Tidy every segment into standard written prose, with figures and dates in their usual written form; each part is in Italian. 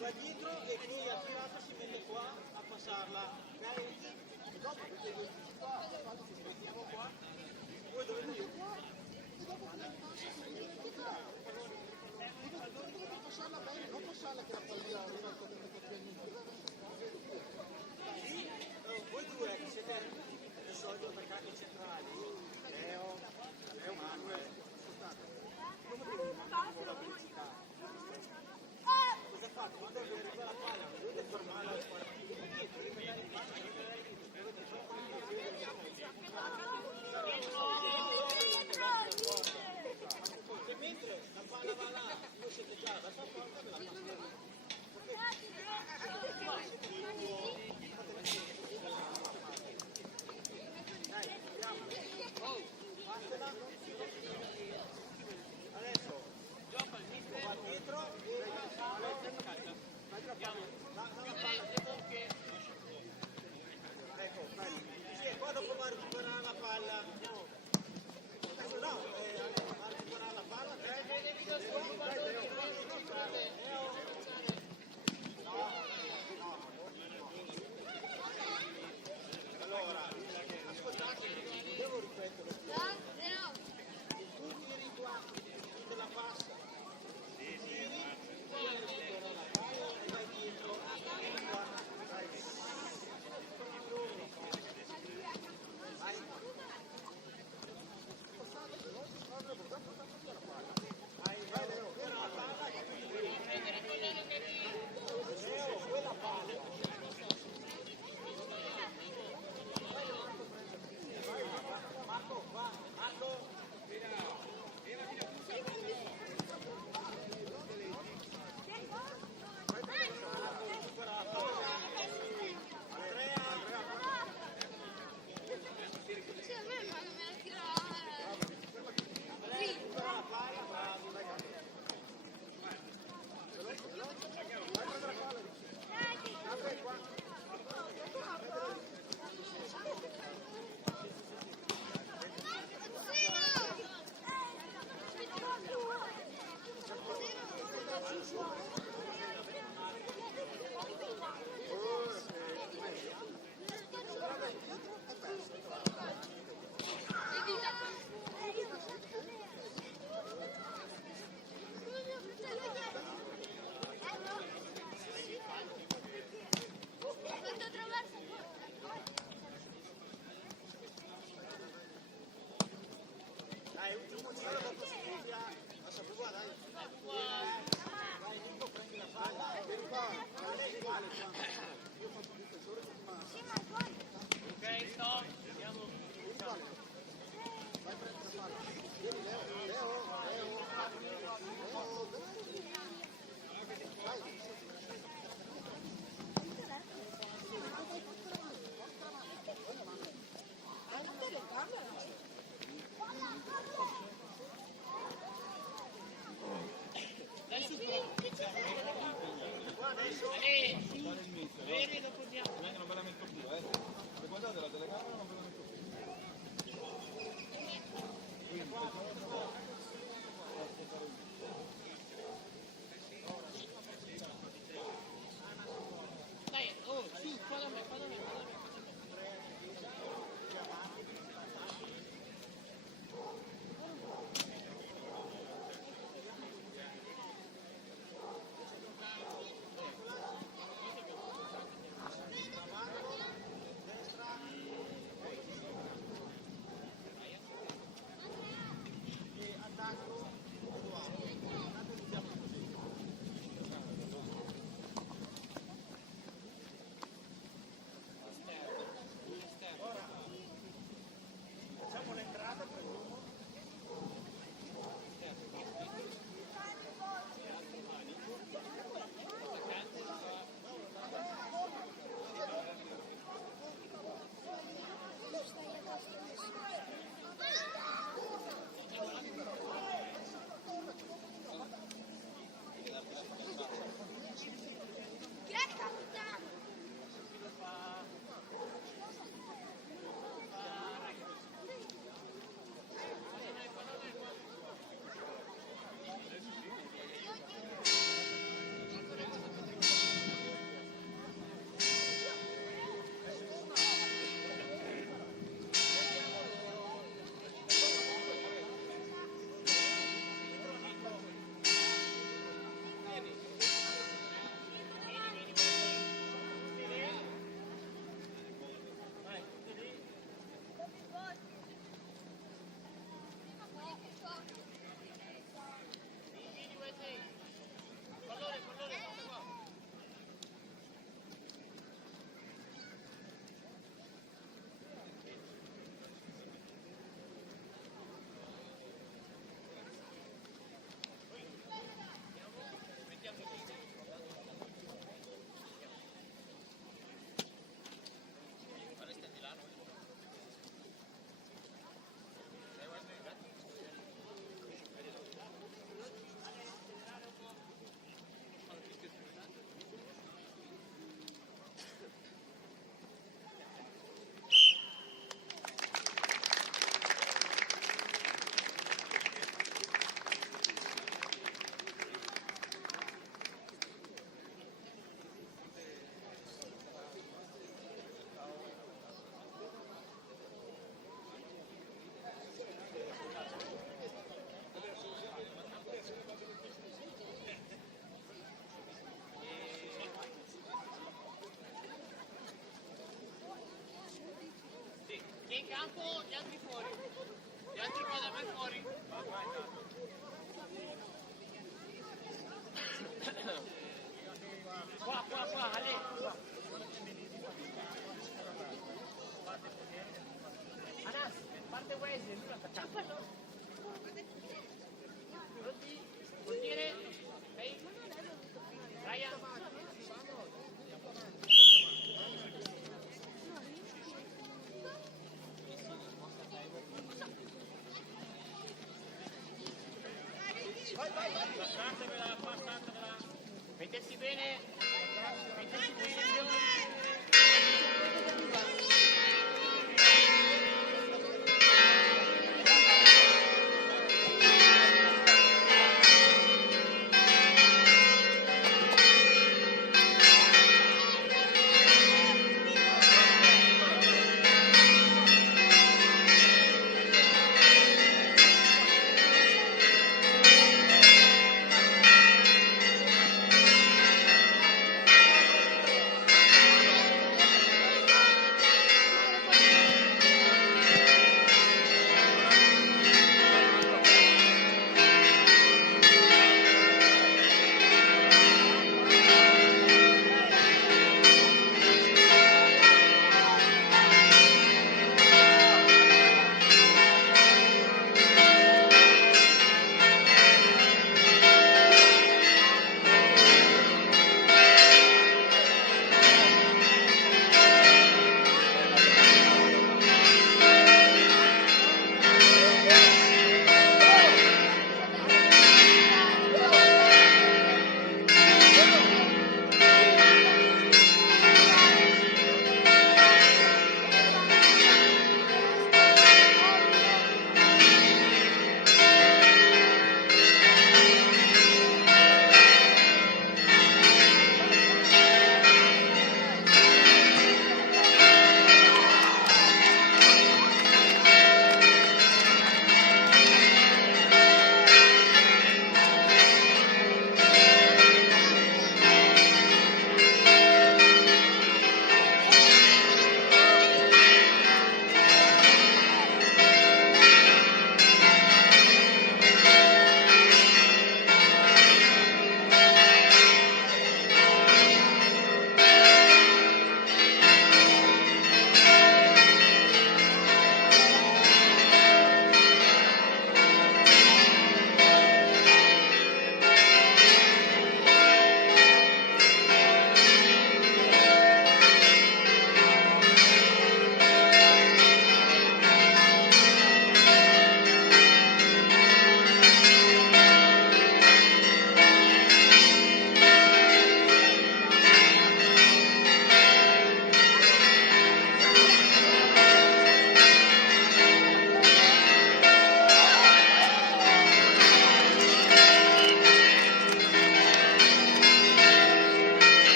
va dietro e poi a tirata si mette qua a passarla, ok? E dopo perché voi qua, ci mettiamo qua, voi dovete qua e dopo quando dovete passarla bene, non passarla che la pallina arriva a sì, voi due che siete di solito attaccati centrali, Leo, Manuel, cosa fate? Quando arriva la palla, dovete fermarla al partito, e mentre la palla va là, voi siete già alla sua porta, ve la passate. Adesso va dietro e ecco, sì, e qua dopo va a recuperare la palla. No, va a recuperare la palla, allora, ascoltate, devo ripetere. Tu tiri qua, te la passa. Poi recupera la palla e vai dietro. Qua, vai. Vai Leo, quella palla che tu devi prendere Leo, quella palla. Vai, Marco, va, Marco. Dai, ultimo giro dopo si via. Lascia buona, dai. Dai, Nico, prendi la palla. Vieni qua. Io ho fatto un difensore settimana. Ok, stop. Andiamo. Vieni qua. Vai, prendi la palla. Vieni, Leo. Vai. Vedi, dopo andiamo. Non ve la metto più, Se guardate la telecamera non ve la metto più. Dai, oh, su, qua da me. Bianco, gli altri fuori. Gli altri qua da me fuori. Qua, Ale. Qua. Anas, parte Wesley, lui l'attacca. Pronti? Portiere? Ok? Ryan? Mettersi bene,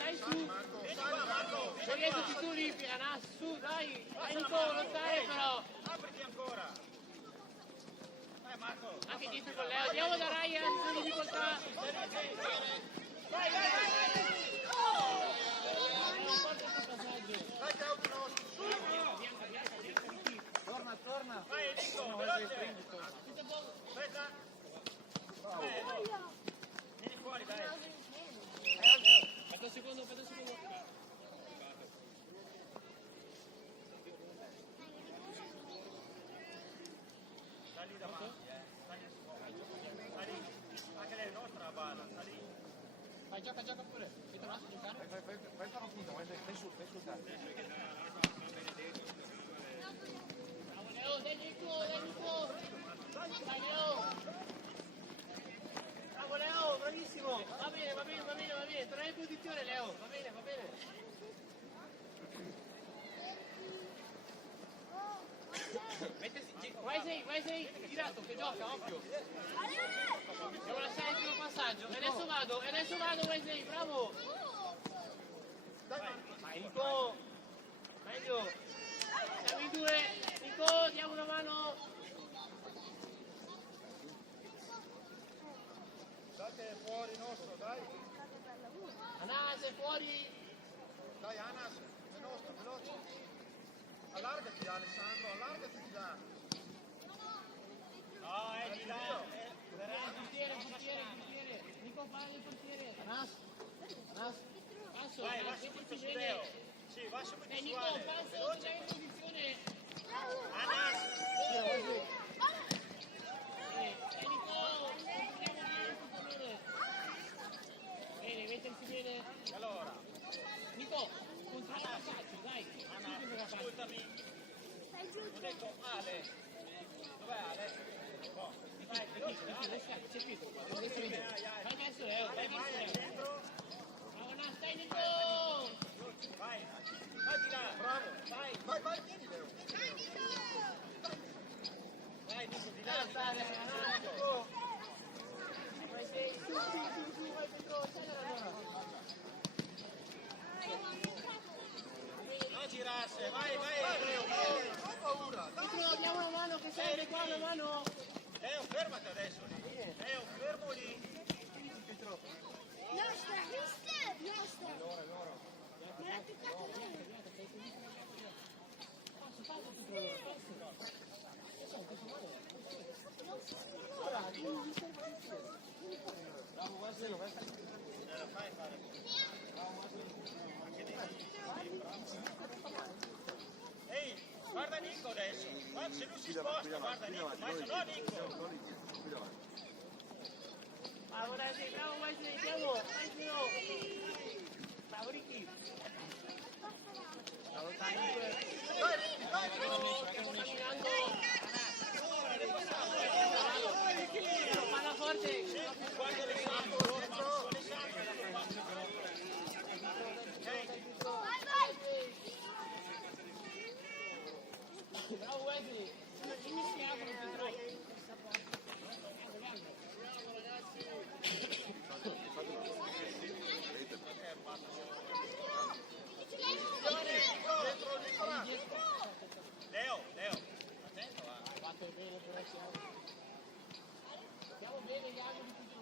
dai su. Toglietoti tu lì, Anas, su, dai. Dai Nico, non stare però. Apriti ancora. Dai Marco. Anche dietro con Leo, andiamo da Ryan, in difficoltà. Vai, vai, vai. Dai Claudio nostro. Torna. Vai Nico, veloce. Aspetta. Vieni fuori, dai. Aspetta un secondo. Sta lì davanti, sta lì anche lei è nostra la palla, sta lì. Vai, gioca pure. Sei tornato a giocare? Vai fare un punto, vai sul terzo. Bravo Leo, dai Nico. Dai Leo. Bravo Leo, bravissimo. Va bene. Torna in posizione Leo, va bene. Vai sei, girato, che gioca, occhio. Devo lasciare il primo passaggio. E adesso vado, vai sei, bravo. Vai Nico. Meglio. Siamo in due. Nico, diamo una mano. Date fuori nostro, dai. Anas è fuori. Dai Anas, è nostro, veloce. Allargati Alessandro, allargati di là. No, è di là. Portiere. Nico, fai il portiere. Anas. Passo, Vai, va mettiti subito su bene. Leo. Sì, va subito su Nico, Ale. passo, Veloce. sei in posizione. Anas. Nico, bene, mettersi bene. Allora, Nico, controlla il passaggio, dai. Anas, ascoltami. Ho detto Ale. Dov'è Ale? Oh, vai, veloce, Ale. C'è qui. Vai verso Leo, vai verso Leo. Dentro. Bravo, Nas, dai Nico. Vai di là, bravo. Vai, vieni Leo. Vai Nico, di là. Nico. Vai sei, su, vai Pedro, accelera allora. Non girarsi, vai Leo, non ho paura. Pedro, diamo una mano che serve qua, una mano. Leo, fermati adesso lì. Leo, fermo lì. Ehi, guarda Nico adesso. Guarda, se lui si sposta, guarda Nico. Ma no Nico. Bravo Wesley, andiamo. Bravo Ricky. Palla forte. Bravo Wesley. Dimmi se aprono più trai. Leo, attento Stiamo bene gli angoli più.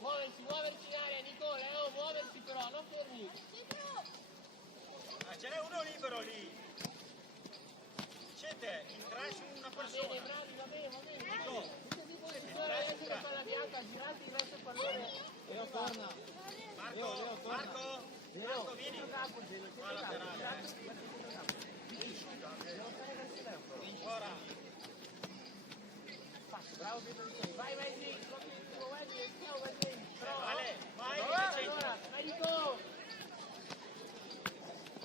Muoversi in area, Nico, Leo, muoversi però, non fermi. ce n'è uno libero lì. Siete in tre su una persona. Va bene. Nico, Adesso la palla bianca, girati verso il pallone. Leo torna. Marco, vieni. Qua laterale. Ora. Bravo Pietro, vai Wesley, stiamo Wesley. Ale, vai. Allora, vai Nico.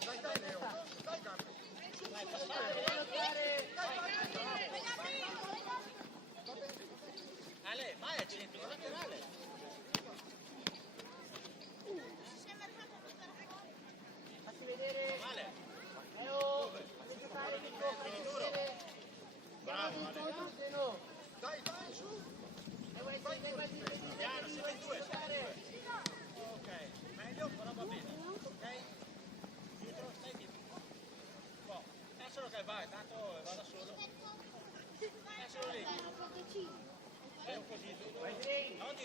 Dai Leo. Dai Carlo. Vai, lottare. Ale, vai al centro, laterale. Facci vedere. Ale. Leo, devi giocare Nico, facci vedere. Bravo Ale. No. Dai, su. Wesley, Piano, siete in due. giocare. Ok.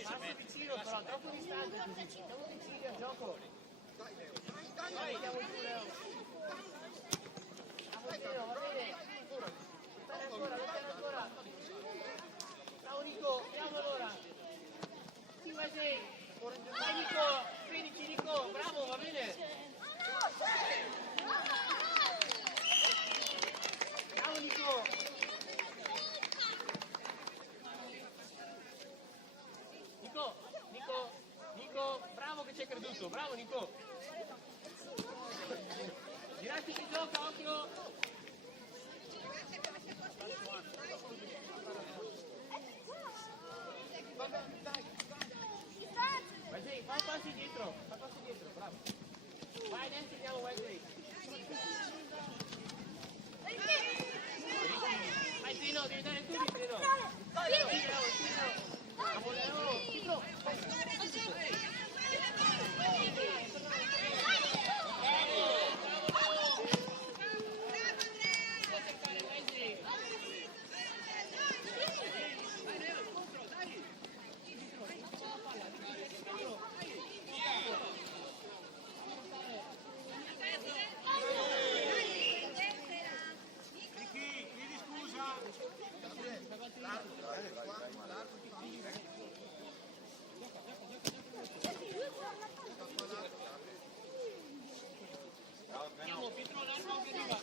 Passa vicino però, troppo distante così. Siamo vicini al gioco. Dai, andiamo giù, Leo. Andiamo, va bene. Lottare ancora. Ciao Nico, andiamo allora. Sì, vai sei. Vai Nico, 13 Nico, bravo, va bene. Bravo Nico. Nico, bravo che ci hai creduto, bravo Nico. Girati si gioca, occhio. Wesley, fa passi dietro, bravo. Vai adesso andiamo Wesley. Vai Trino, devi dare tu di Trino. Bravo Leo, Trino. Andiamo, Pietro, l'arma che arriva.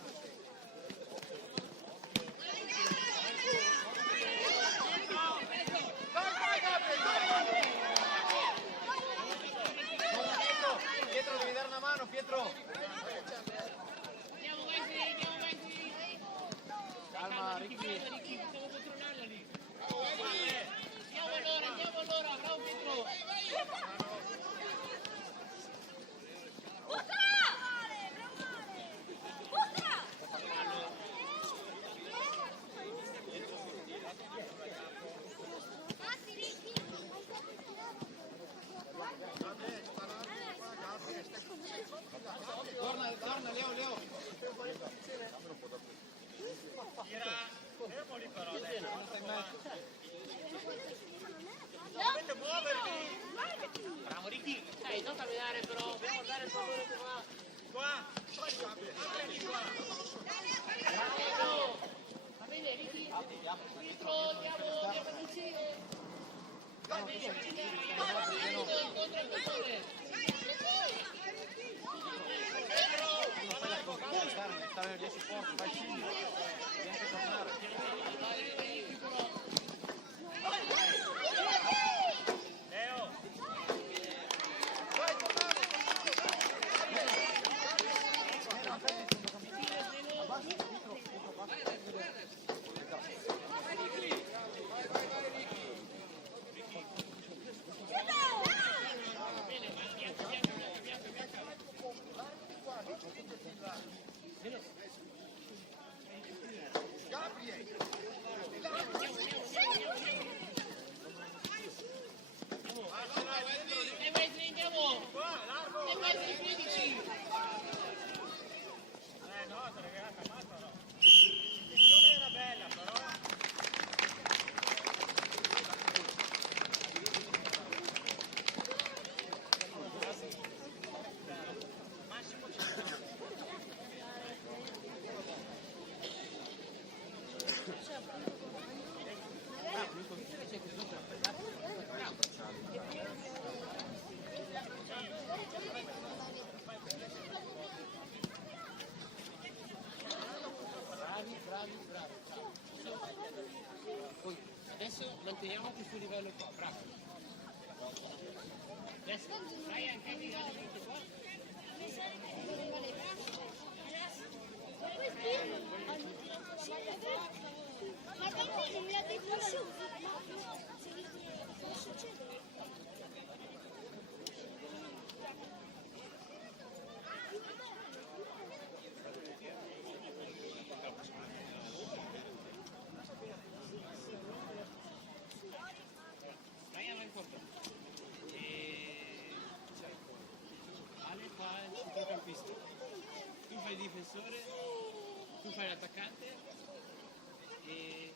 Pietro, devi dare una mano, Pietro! Andiamo, Wesley. Calma, Ricky. Possiamo controllarla lì. Andiamo allora, bravo Pietro. Torna, Leo. Fermo lì però adesso. Dovete muovervi. Bravo Ricky. Non camminare però, dobbiamo guardare il pallone che va. Qua. Bravo. Va bene Ricky. Pietro, andiamo vicino. Va bene, incontra il pallone. Stare nel 10 posti, vai Cini, devi anche tornare. Leo. Poi adesso manteniamo questo livello qua, bravo. Adesso vai anche a livello qua. Ma perché non mi ha detto nessuno? Cosa succede? Vai avanti un po'. Ale fa il centrocampista. Tu fai il difensore, tu fai l'attaccante e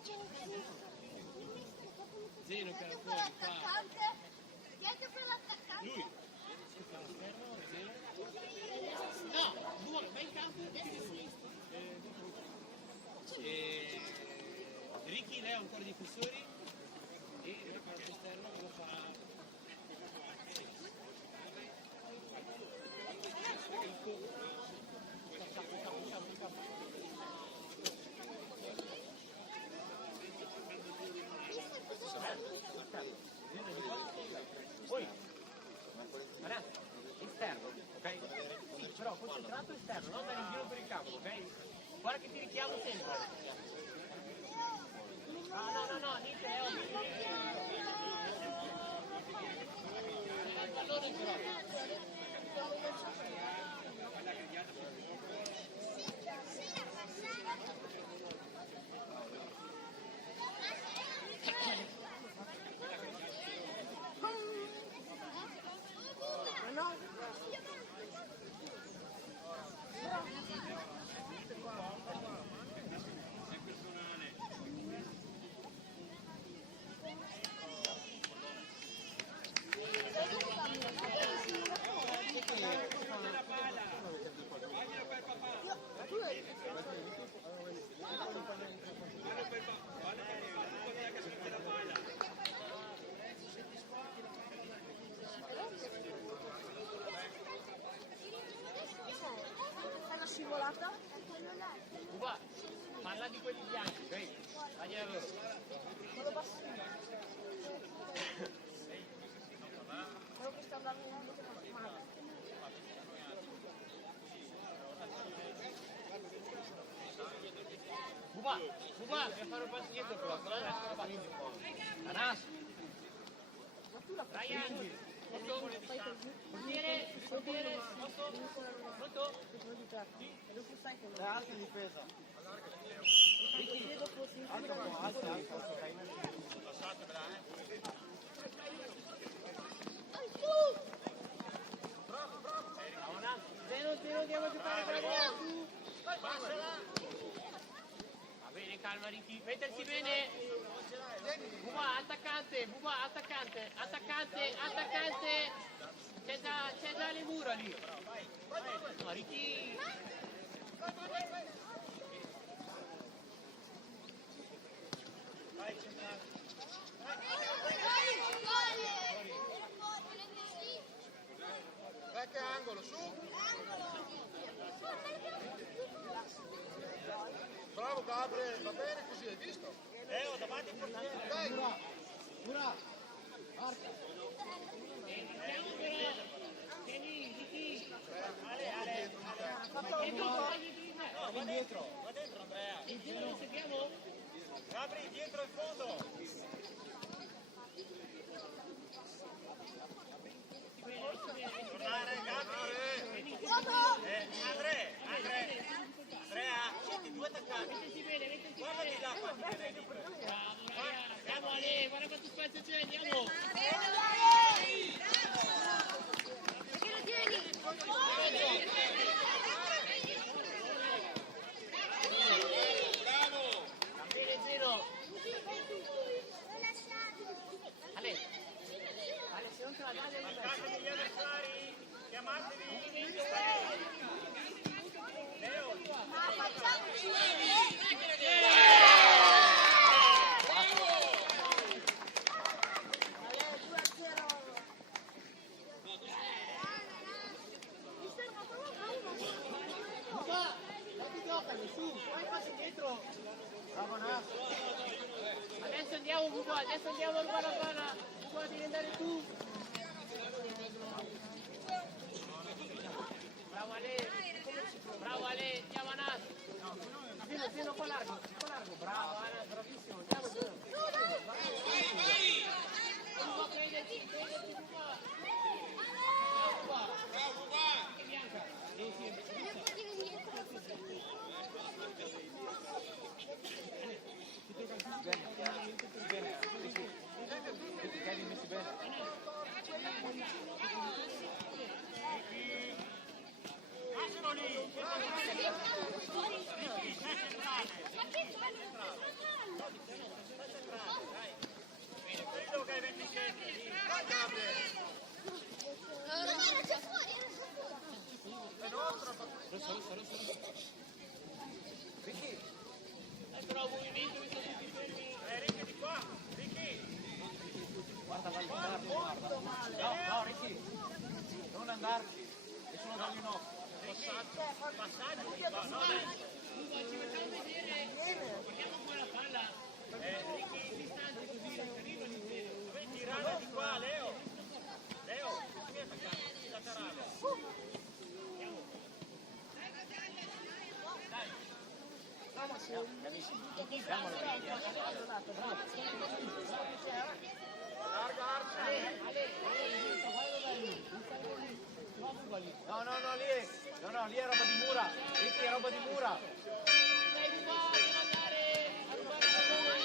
Zeno che era fuori qua. Dietro quell'attaccante. Lui. No, buono, vai in campo. Ricky, lei ha ancora i difensori e il reparto esterno lo fa. Poi, ragazzi, esterno, ok? Sì, però concentrato esterno, non andare in giro per il campo, ok? Guarda che ti richiamo sempre. No, niente, è ovvio. Il pallone però. È scivolata? Uva, parla di quelli bianchi, ok? Vai a loro. Non lo passo. Quello che sta andando in mano. Uva, devi fare un passo dietro però, se no adesso lo fai. Anas. Ryan, portiere, posto? Pronto? È alta in difesa. Zeno, andiamo a giocare con la bolla. Va bene, calma Ricky, mettersi bene. Buba, attaccante. C'è già le mura lì. No, Ricky. Vecchio angolo, su! Bravo Gabriele, va bene così, hai visto? Ho davanti il portiere. Dai! Ura! Marca! Vieni, Ricky. Va dentro Andrea. Il giro lo seguiamo? Gabri, dietro in fondo. Tornare, Gabri. Andrea, senti, due attaccanti. Mettesi bene. Guardati là, qua, ti viene lì. Bravo, Ryan. Andiamo Ale, guarda quanto spazio c'è, andiamo. Bene, Zeno. Ale, se non te la dai, Marcate degli avversari. Chiamatevi. Ma facciamoci su, poi passi dietro. Bravo Nas! Adesso andiamo Buba, adesso andiamo a rubare la palla. Buba devi andare tu. Bravo Ale, andiamo a Nas. Fino qua largo, bravo Anas, bravissimo, andiamo su. Buba, crederci Buba. Bravo Buba. E bianca. Bene, messi bene. C'è fuori, Però movimento mi sono tutti fermi. Ricky di qua, Ricky. Guarda, molto male. No, Ricky, non andarci, che sono dal ginocchio. Passaggio di qua, no? Ci facciamo vedere. Guardiamo qua la palla. Ricky in distanza così arriva l'intero. Tirare di qua, Leo. Leo, qui attaccato, laterale. Larga Arci. No, lì è roba di Mura, Ricky è roba di Mura. Dai qua, devo andare a rubare il pallone.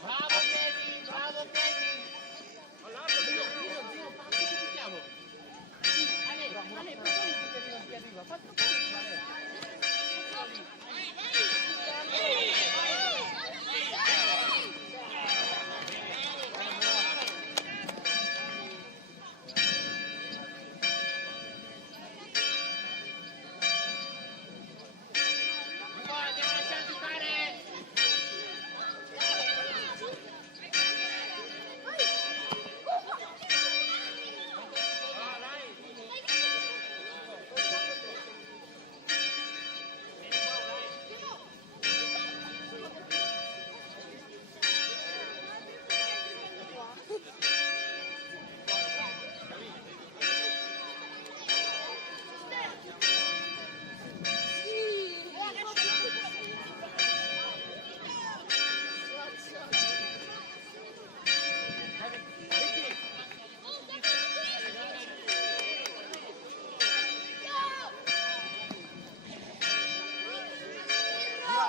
Bravo Kenny, bravo Kenny. Ale, proponi che arriva, fatto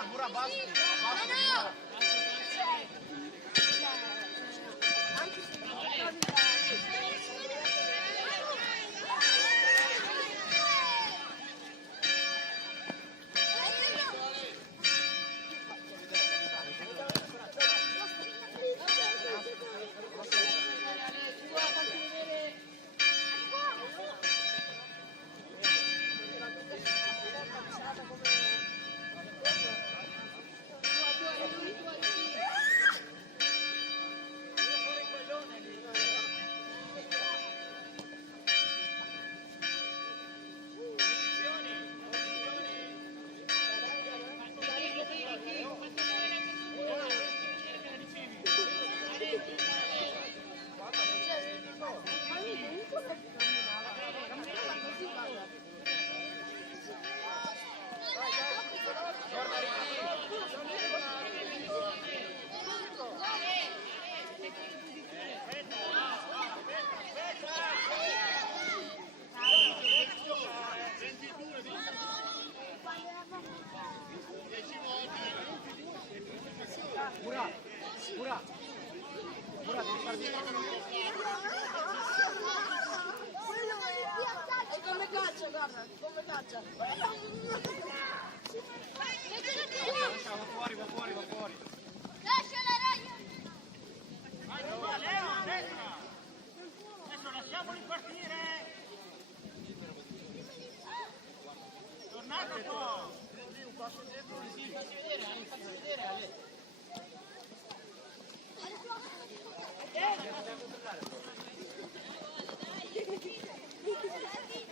Mura, basta. Mura, devi far dietro. E come caccia, guarda, come caccia. Va fuori. Lasciala, Ragno! Vai, Leo, a destra. Adesso lasciamoli partire. Tornate un po'. Un passo dietro. Sì, faccio vedere Ale.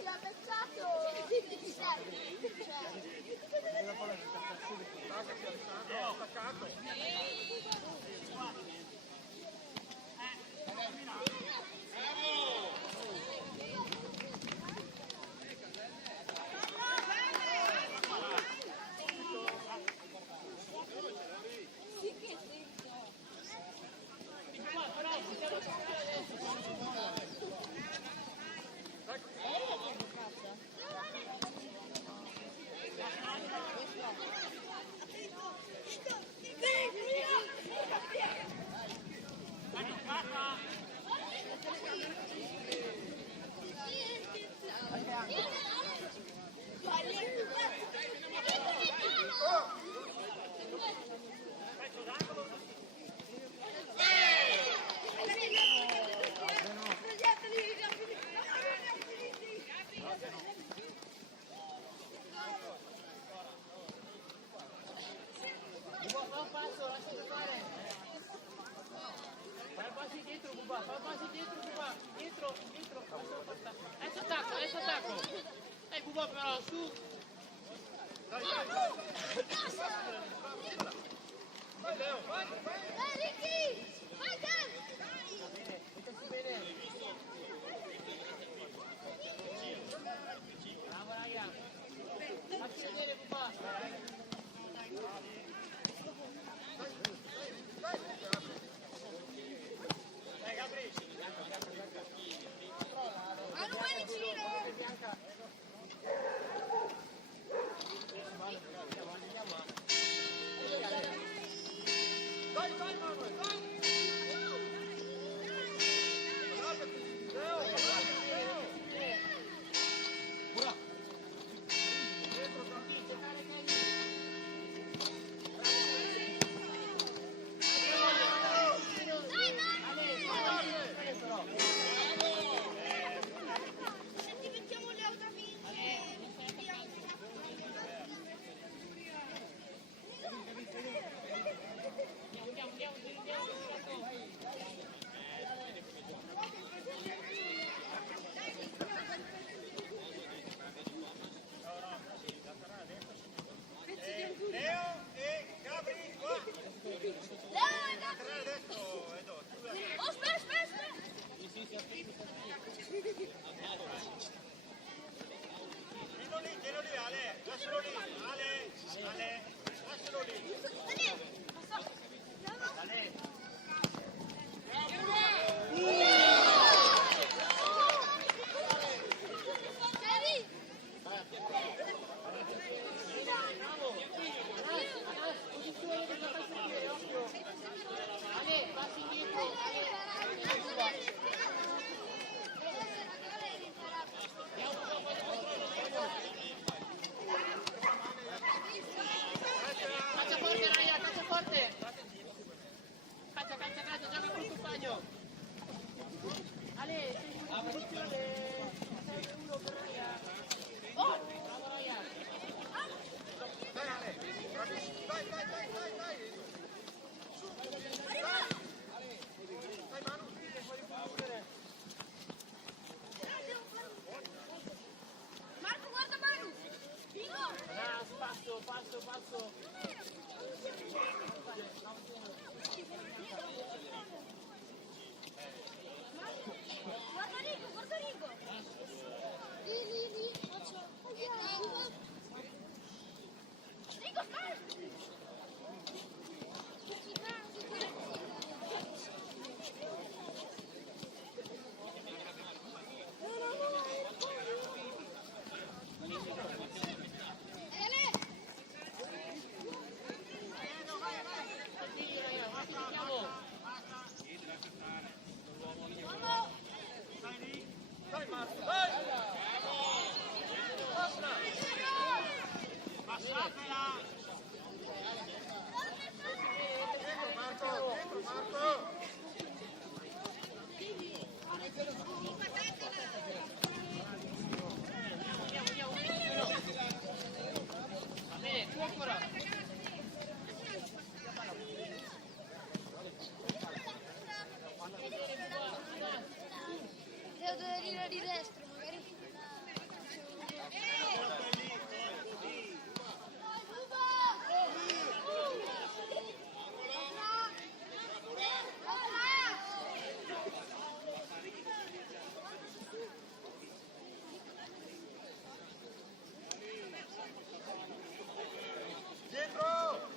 L'ha pensato! Ti serve! Attaccato. po' però, su. Dai, Leo, vai! Ricky! Vai, dai! Mettersi bene. Bravo, raga. Facci vedere, papà. Dai, Gabri! Ma non vai vicino! Dai, dai, Manuel, dai! Leo, Leo! Buona. Se diventiamo le autofini, Leo e Gabri, qua! Adesso, Edo, Oh, aspetta, aspetta, aspetta! tienilo lì, Ale, lascialo lì, Ale, lascialo lì. Ale, passi indietro. Caccia forte, Raya, caccia forte. Caccia, gioca col compagno. Ale, sei in posizione. Serve uno per Raya. Oh, bravo Raya. Dai, Ale, bravissimo, dai! Dai, Manu, puoi riproducere. Marco, guarda Manu! Dico! Passo. Guarda Rico! Lì, faccio... Rico, stai! Dai, Marco, dai! Passa! Passatela! Dentro, Marco! Va bene, tu ancora. Devo venire di destra, magari. Dietro!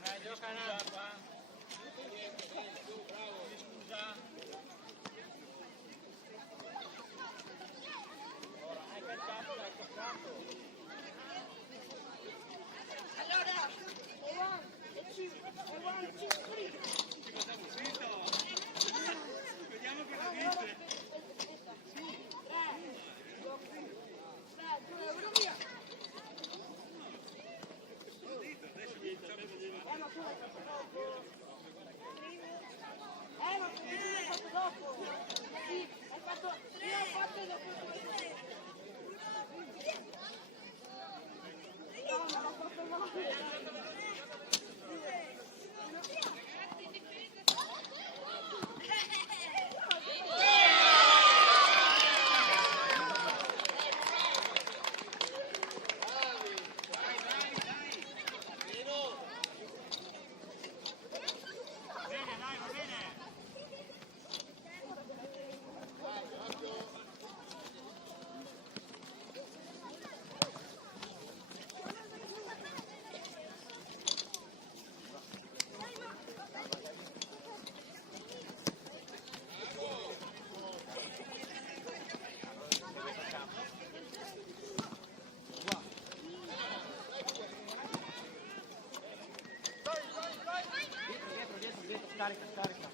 Vai, gioca Nando. Allora, one, two, three. Vediamo cosa dice. 3, 2, 1, via. Ma tu l'hai fatto dopo. Ma tu l'hai fatto dopo. Sì, hai fatto. Io ho fatto dopo. No, ma l'ho fatto male. Scarica, scarica.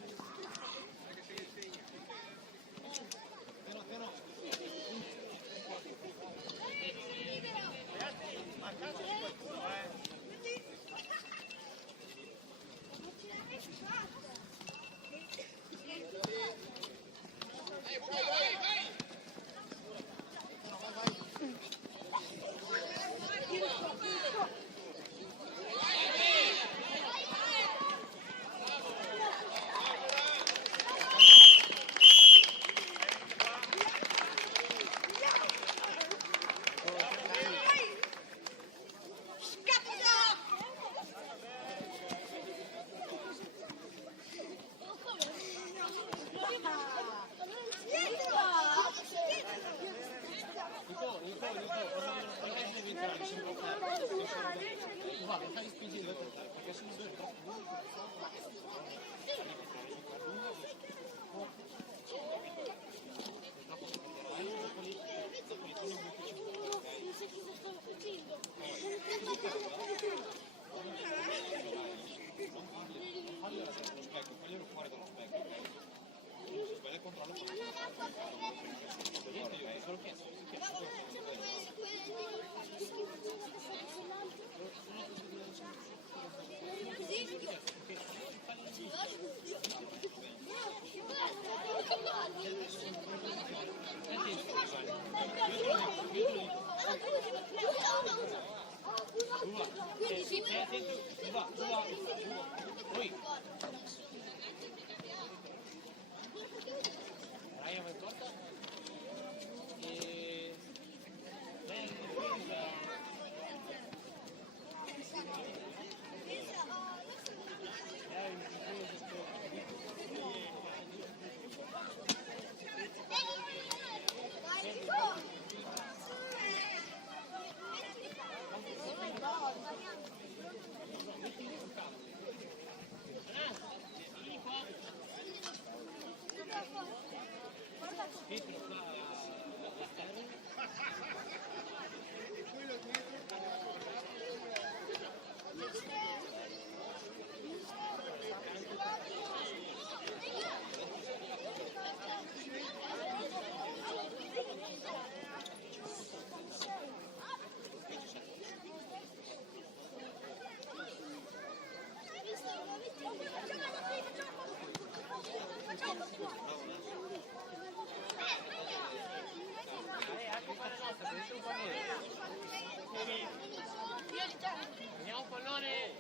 Prendiamo un pallone.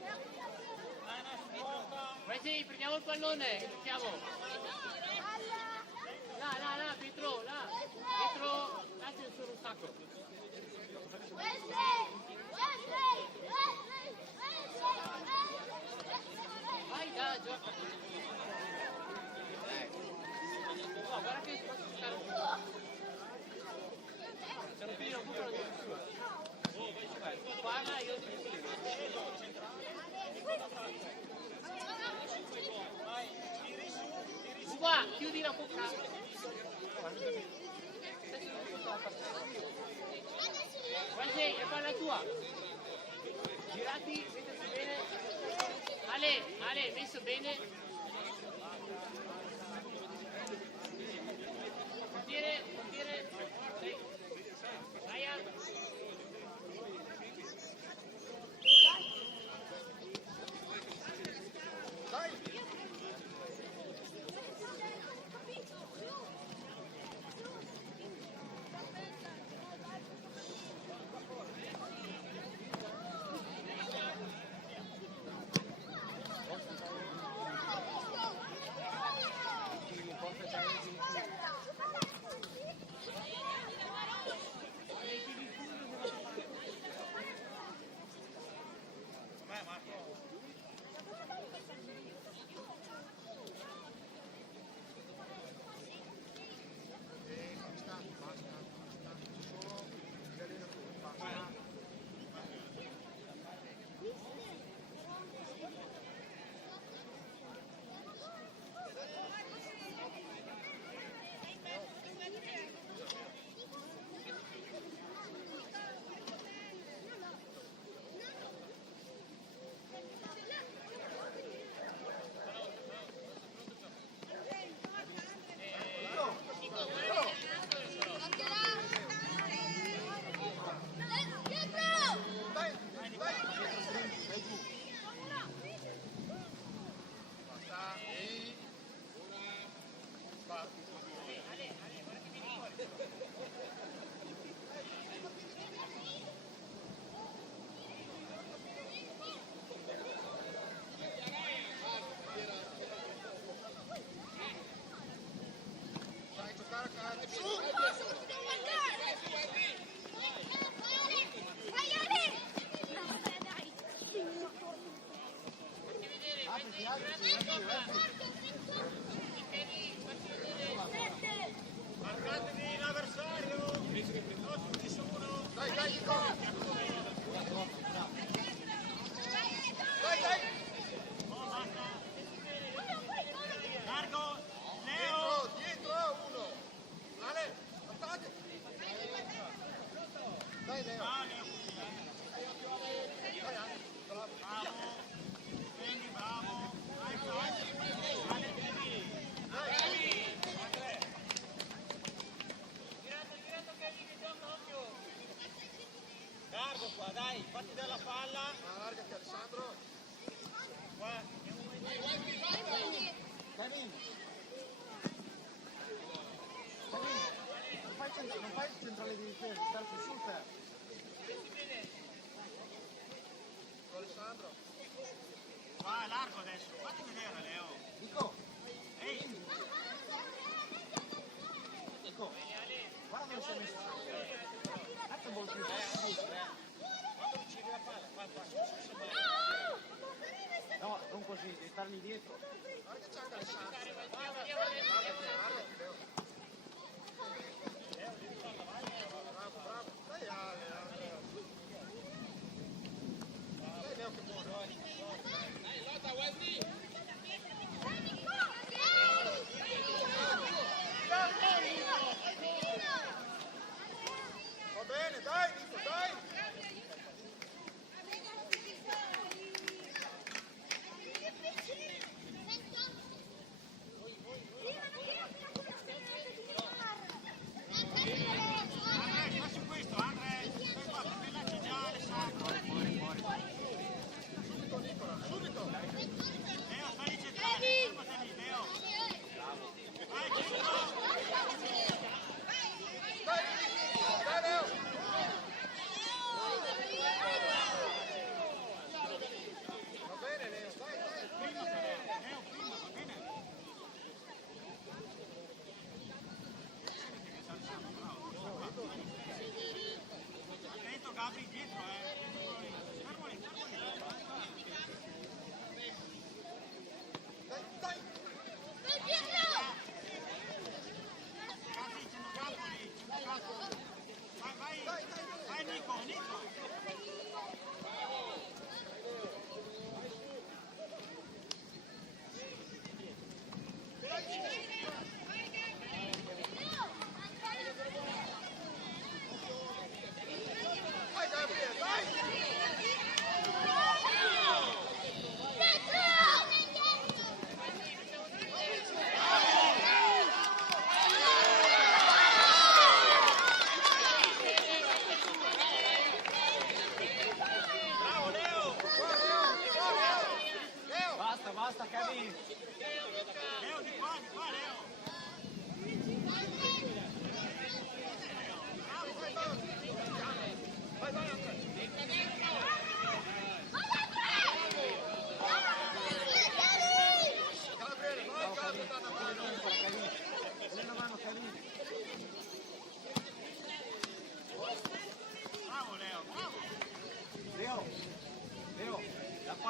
Vai, prendiamo il pallone. Giochiamo. Là, Pietro, là. Pietro, là c'è solo un sacco. Vai, là, gioca. No, guarda che si posso giocare un po'. C'è un figlio, guarda, io ti qua, chiudi la bocca. Guardi, è palla tua. Girati, mettersi bene. Ale, messo bene. Portiere. Sì. Ryan. Marcatevi l'avversario! Non ci sono! Dai! Largo! Leo! Dietro uno! Ale! Attacca! Dai Leo! Bravo! Largo qua, dai, fatti dalla palla. Allargati Alessandro. Qua. Non fai il centrale di difesa, stai più su te. Alessandro. Qua, largo adesso. Fatti vedere, Leo. Dico, Ehi. guarda dove sei messo. Cazzo vuol più. Quando ricevi la palla, qua. No, non così, devi stargli dietro. Guarda che c'è anche Alessandro. Allargati, Leo. Bravo. Dai Ale. Dai Leo che buono. Dai, lotta Wesley. Va bene, dai Nico, dai. Andrea, faccio questo, Andrea. Stai qua, perché là c'è già Alessandro. Subito Nicola, subito. Leo, stai centrale, fermati lì, Leo. Vai, centro. Dai Leo. Va bene Leo, dai. Prima però, Leo, prima, va bene. Attento Gabri, dietro, fermo lì.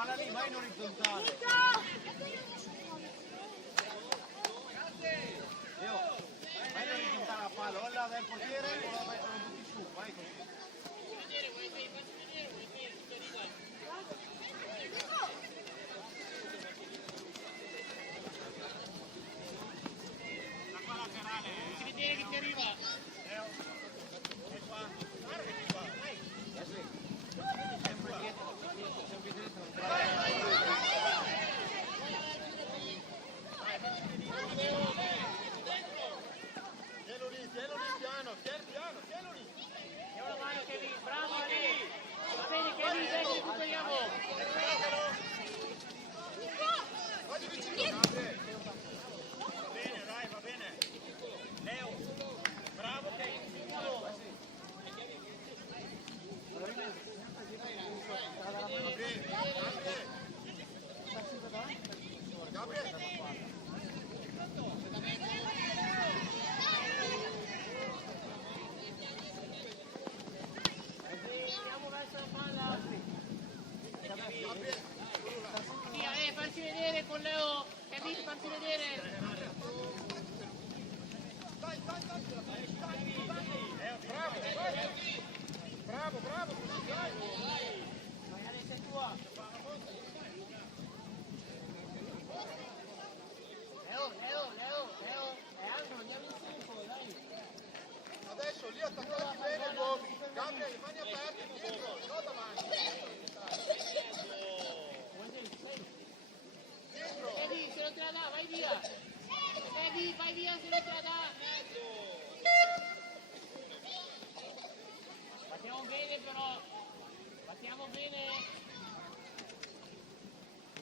palla lì, ma in orizzontale. Io, vai in orizzontale la palla, o la del portiere o la mettono tutti su, vai così. Si vedere che ti arriva. Sempre dietro, sempre dietro. Tienilo lì piano, tienilo lì. Diamo la mano Kevin, bravo Ali. Va bene Kevin, dai che recuperiamo. Vadi vicino, Gabriele. Va bene, dai, va bene. Leo, bravo Kevin. Gabriele. Andiamo verso la palla. Sì, farsi vedere con Leo. Kevin, farsi vedere. Dai. Bravo, bravo, dai. Vai Alex, è tua. Leo. È altro, andiamo insieme, dai. Adesso lì attaccati bene gli uomini. Gabriele, le mani aperte dietro, no davanti. Dietro. Kevin, se non te la dà, vai via. Kevin, vai via se non te la dà. Battiamo bene però. Battiamo bene.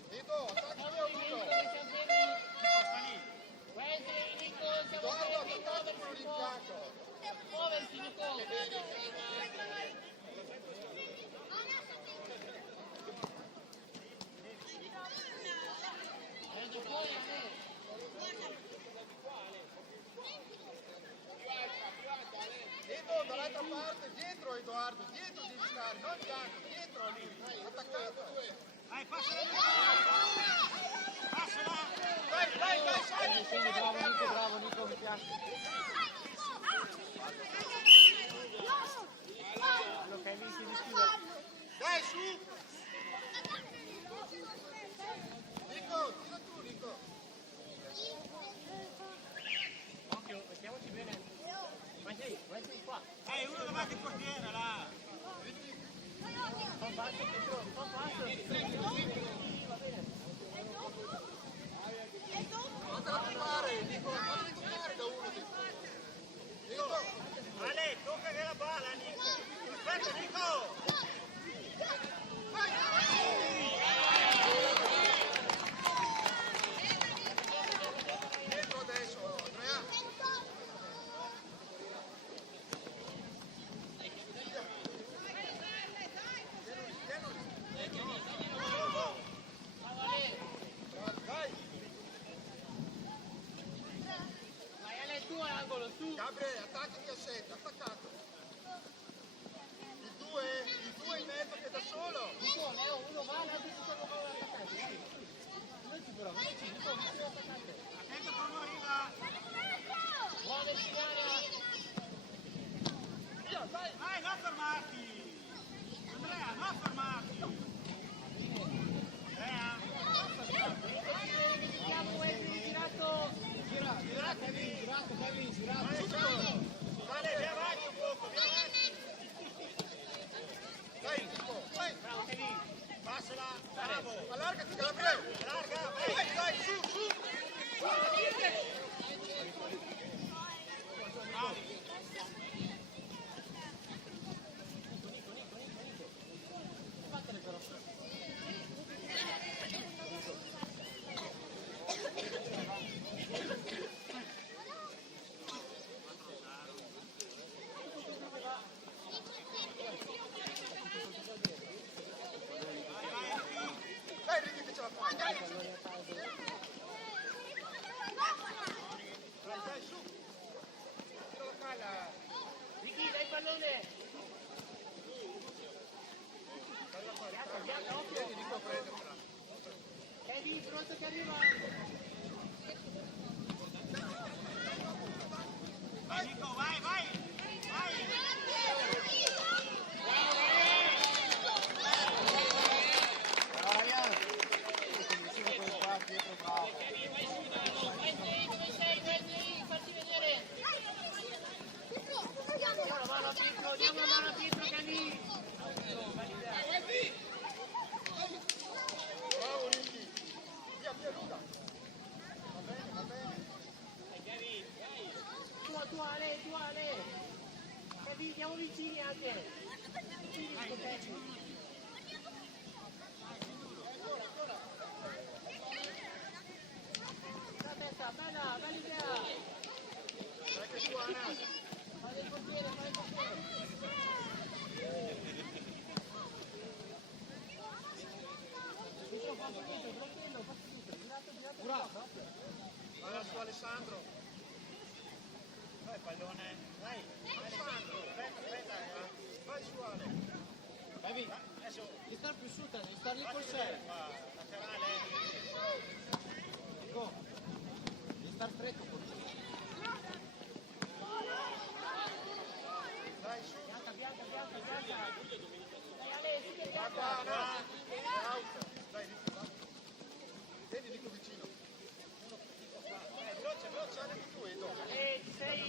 Nico, attacchi Siamo via bene, uno. siamo bene. Wesley, Nico, siamo Guarda, bene. attaccati quello di fianco. Muoversi, Nico. Preso fuori a me. Nico, dall'altra parte, dietro Edoardo, dietro devi stare, non fianco, dietro lì, attaccato. Dai, passala. Dai, Sì, bravo Nico, mi piace. Quello che hai visto di più. Dai, su. Nico, tira tu, Nico. Occhio, mettiamoci bene. Wesley qua. Uno davanti al portiere, là. Fa un passo, fa un passo. Sì, va bene. Fatela toccare, Nico, fatela toccare da uno. Nico. Ale, tocca che la palla, Nico. Aspetta, Nico. Dietro adesso, Andrea. Dai. Vai Ale, tu all'angolo, su. Gabriele, attaccati a 7, attaccato. Il 2 in mezzo che da solo. Nico, Leo, uno va, l'altro si sta con l'attaccante. Non ci però, Nico, vicino all'attaccante. Attento che uno arriva. Muoversi in area. Dai, non fermarti. Andrea, non fermarti. Andrea. Vediamo Wesley girato. Vale, via avanti un poco, via avanti. Dai, Nico, vai. Bravo Kevin. Passala, bravo. Allargati, Gabriele. Allarga, vai, su. Dai, Ricky, che ce la fai. Dai, su. Tira la palla. Ricky, dai il pallone. Piazza, occhio. Vieni, Nico, a prendertela. che arriva. Vai Nico, vai, vai! Vai! Diamo una mano a Pietro Cani. Bravo Ricky! Via, via Luca! Va bene, va bene! Tu Ale, tu Ale. Siamo vicini anche. Vicini con te. La testa, bella, bella idea. Dai che suona! Fai il portiere, fai il portiere. Vai su Alessandro! Vai pallone! Vai! Alessandro! Aspetta! Vai su Ale! Devi Adesso star più su te, devi star lì col sé. laterale! Go. Devi star stretto col sé. Dai su! Bianca, bianca, bianca, bianca. Dai Ale, sì che bianca. Guarda! Out! Dai Ricky, va! Tieni Nico vicino! Veloce, veloce, Ale tu e dopo! Ci sei?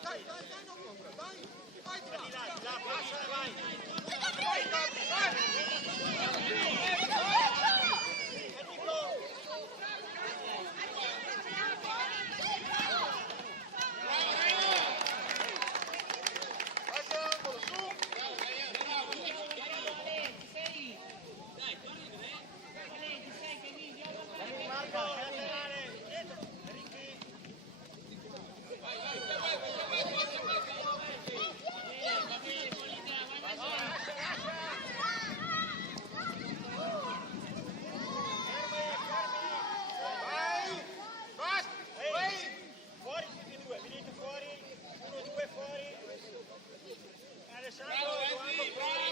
Dai, non paura, dai! Vai di là, passa, vai! Vai, Gabri, vai! Vai che angolo, su! Ale, ci sei? Ale, ci sei che lì? Marco, laterale! Dietro, Ricky! Vai! Basta! Vai! Fuori tutti e due, venite fuori, uno, due fuori. Alessandro, bravo!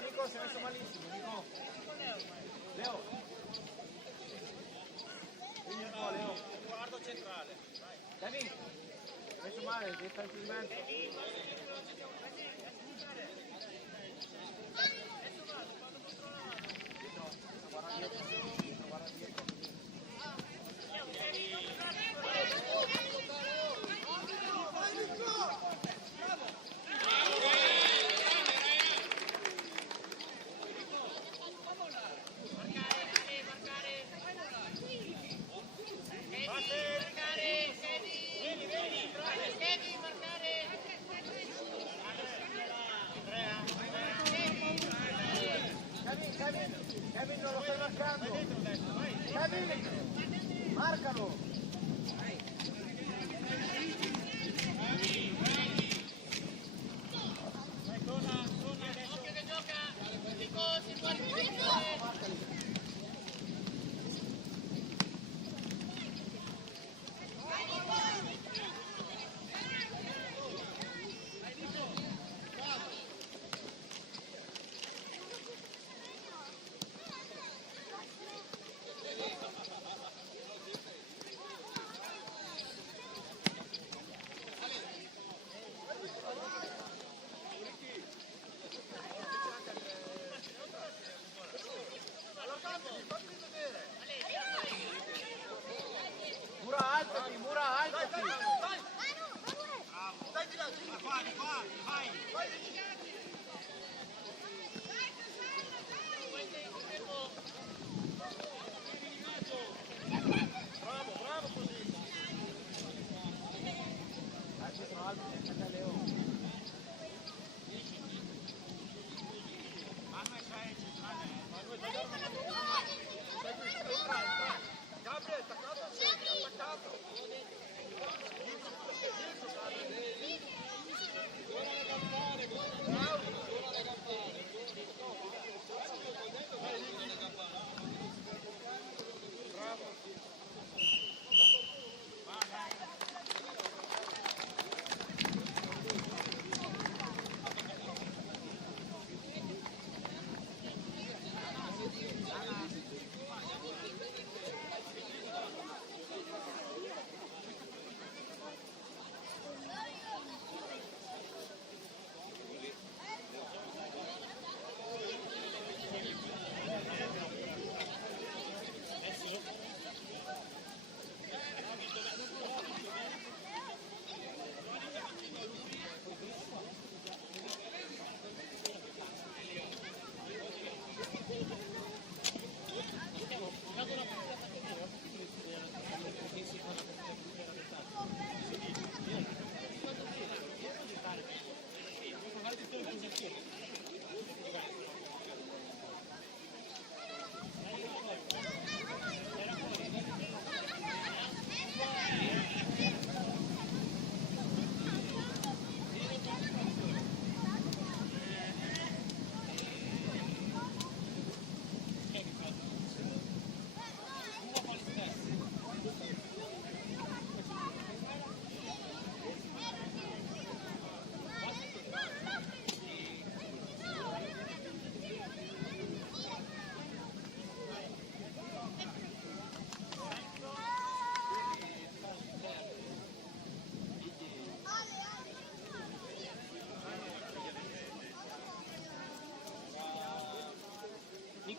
Nico, si è messo malissimo, Nico. Leo. Vieni un po', Leo. Guardo centrale. Devi. Si è messo male, devi stare più in mezzo. Guarda dietro, guarda dietro. Kevin non lo stai marcando. Kevin, marcalo. Occhio che gioca. Nico, si può riprendere.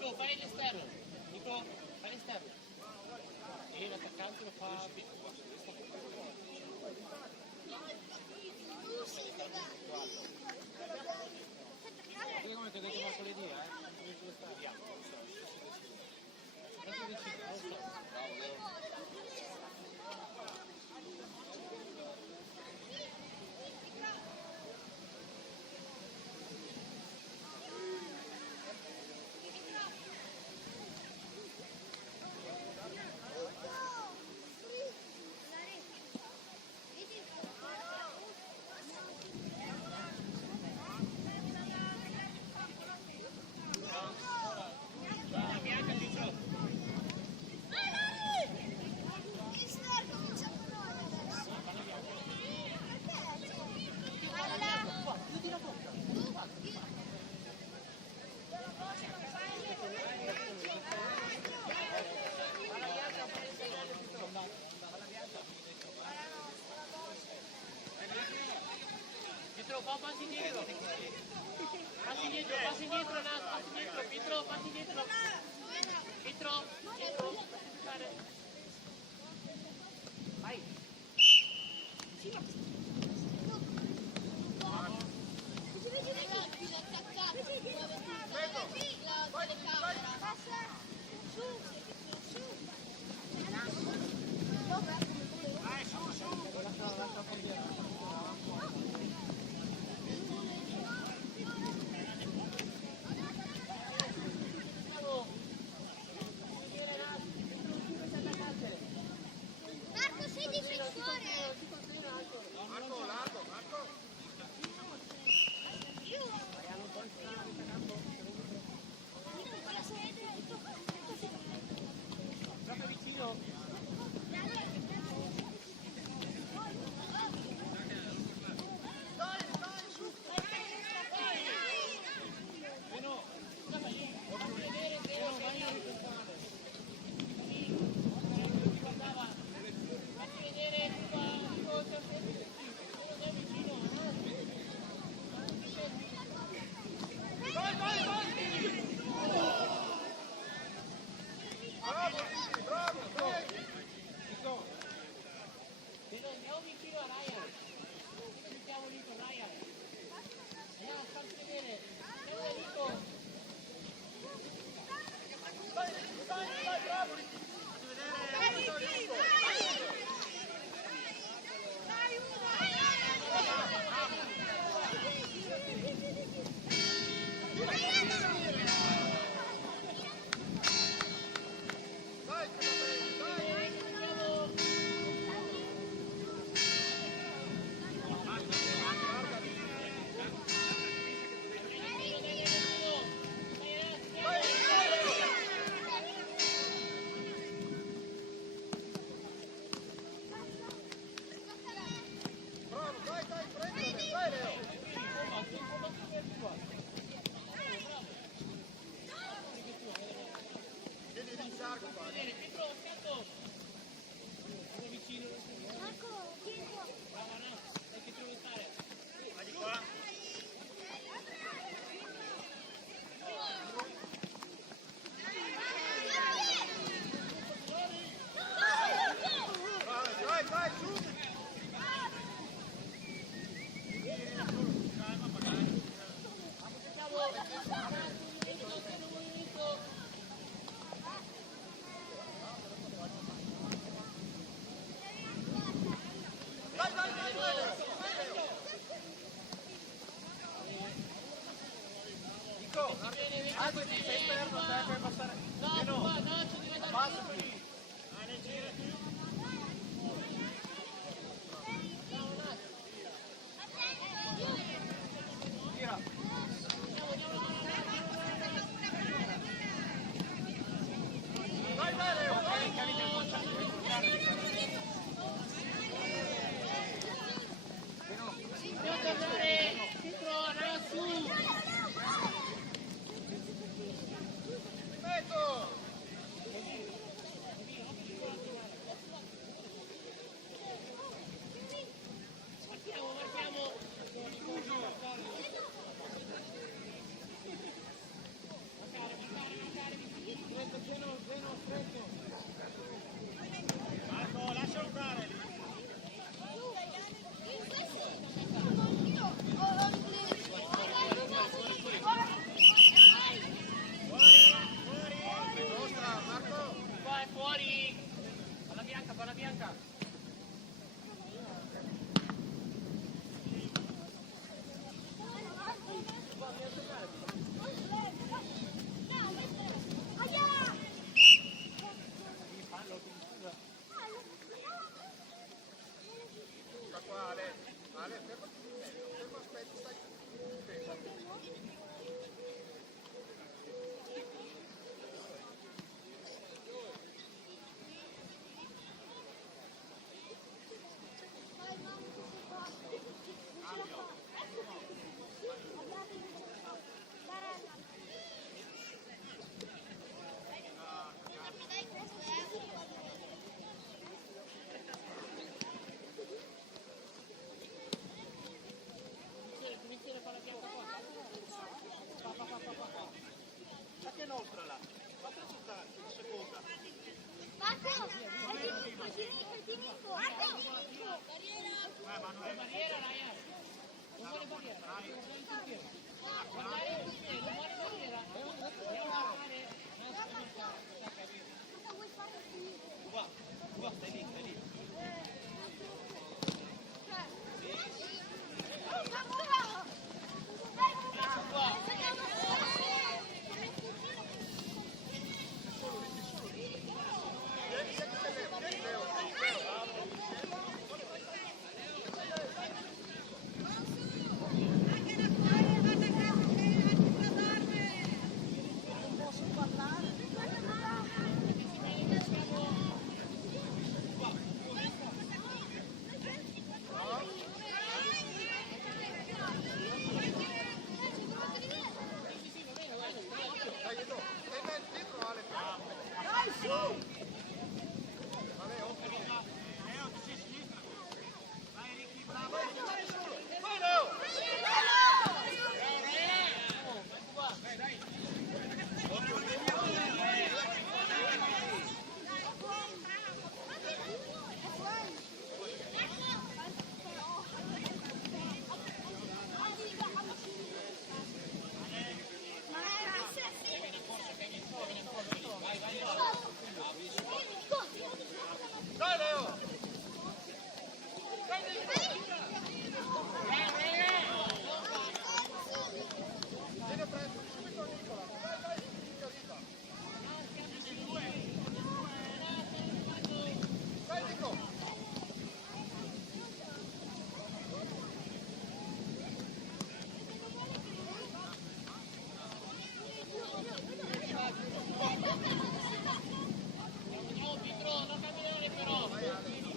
Nico, fai l'esterno. Nico, fai l'esterno. E l'attaccante lo fa. Vedi come ti ho detto mercoledì, Pietro, fa passi indietro. Passi indietro, passi indietro, passi indietro. Pietro, passi indietro. Pietro, dietro. Vai. Marco, sei difensore! Marco, largo, Marco. Proprio vicino. Andiamo vicino a Ryan. Mettiamo lì con Ryan. Andiamo a farci vedere. Andiamo da Nico. Bravo, dai, prendi, dai Leo. Vieni in sarco qua. Pietro, schiatto. Vicino. Marco, vieni qua. Brava, no. Dai Pietro, vuoi stare? Vai di qua. Vai, su. Alzati, sei fermo, stai per passare. No, qua, no, ci deve andare. Passa qui. Tira. Vai, Leo. Ok, carica il guanciale. Dobbiamo tornare. Pietro, no, su. Metto. è nostra là. Fate tutta la seconda. Barriera, Ryan. Non vuole barriera. Guardare il portiere, non vuole barriera. Qua, stai lì, stai lì. Dai Leo! Vieni presto, subito Nicola! Dai, Nicolita! Dai Nico! Andiamo Pietro, non camminare però.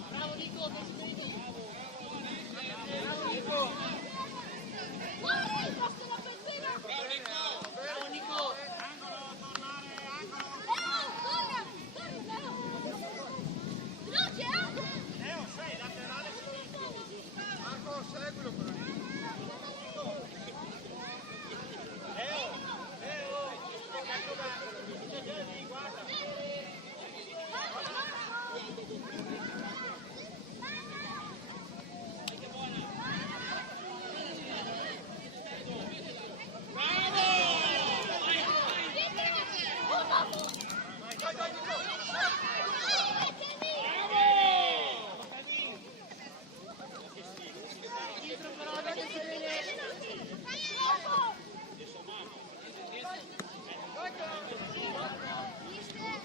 Bravo Nico, che sprint. Bravo Nico. Bravo Nico. Leo, sei laterale Marco, seguilo però. Dietro però, adesso si vede. Mister.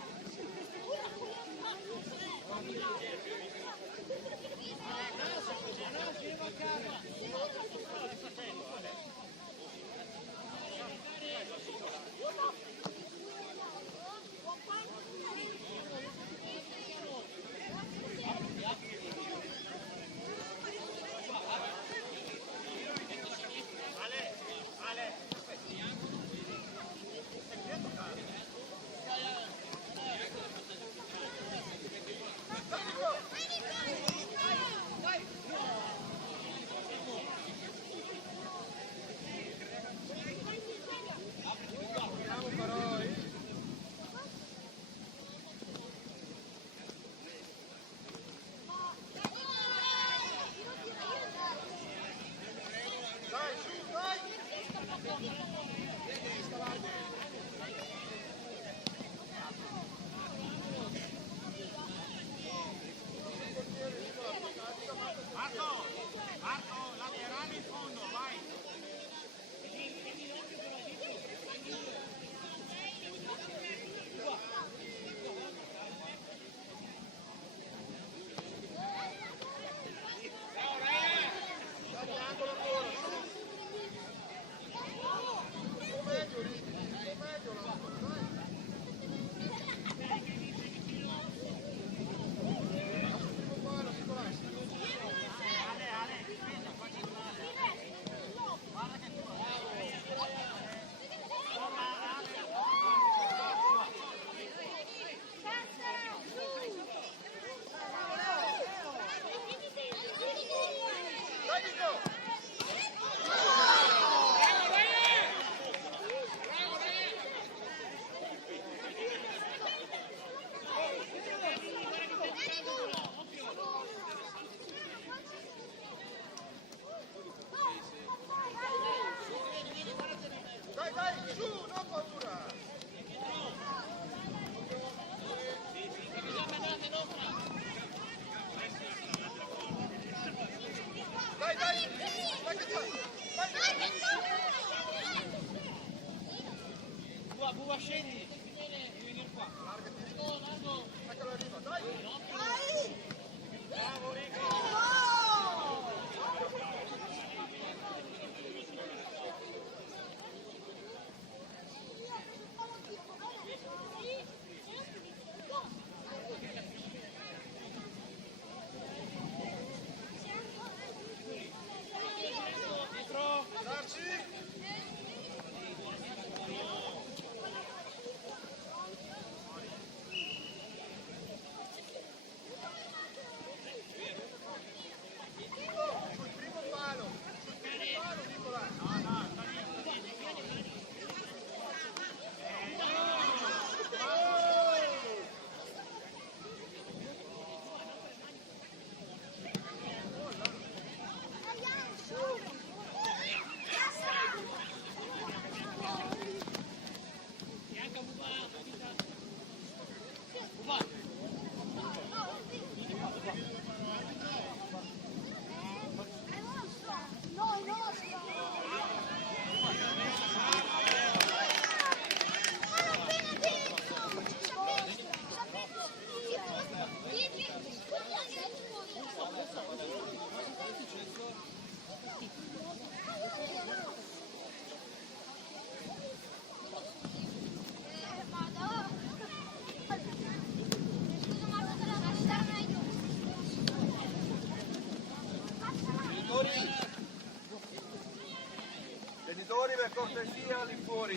Genitori, per cortesia, lì fuori.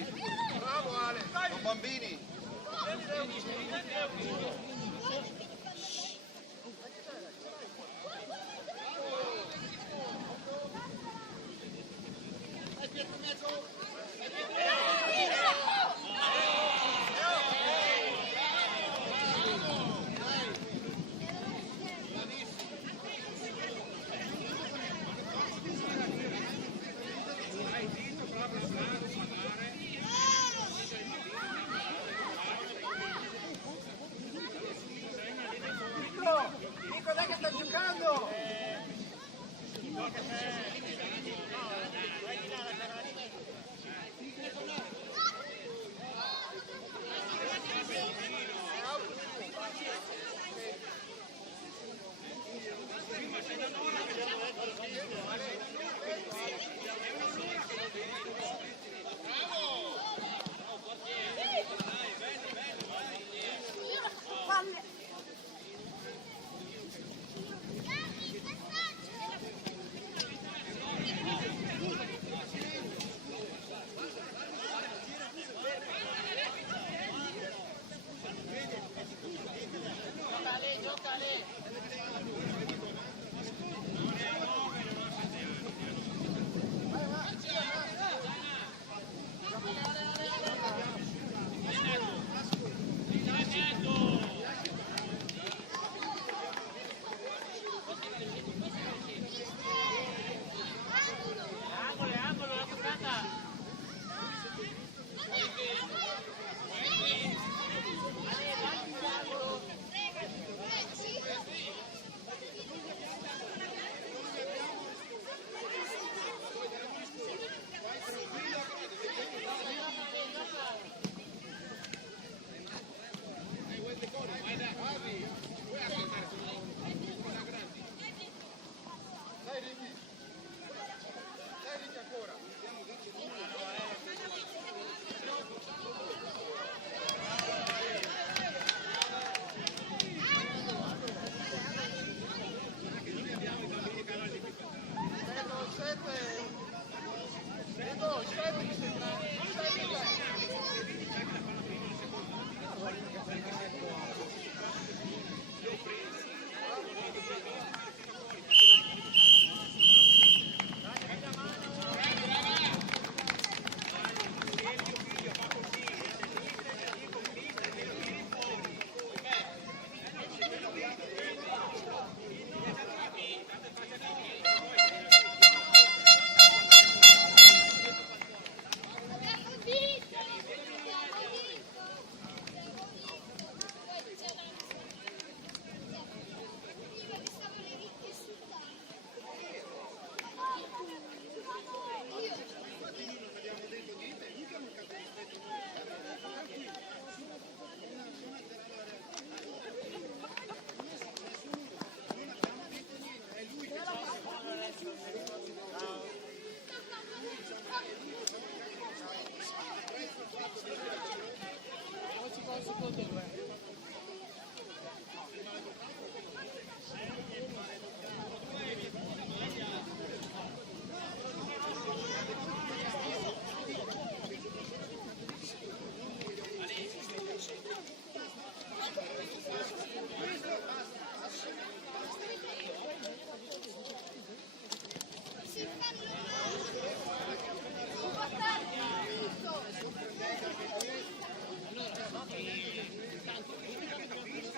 Bravo Ale. Sono bambini. Nico, dai che sta giocando!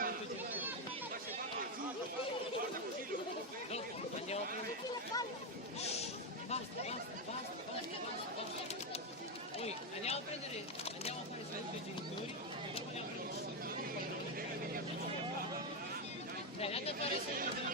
Dopo andiamo a prendere. Basta. Poi andiamo a fare saluto ai genitori. Dai, andate a fare saluto.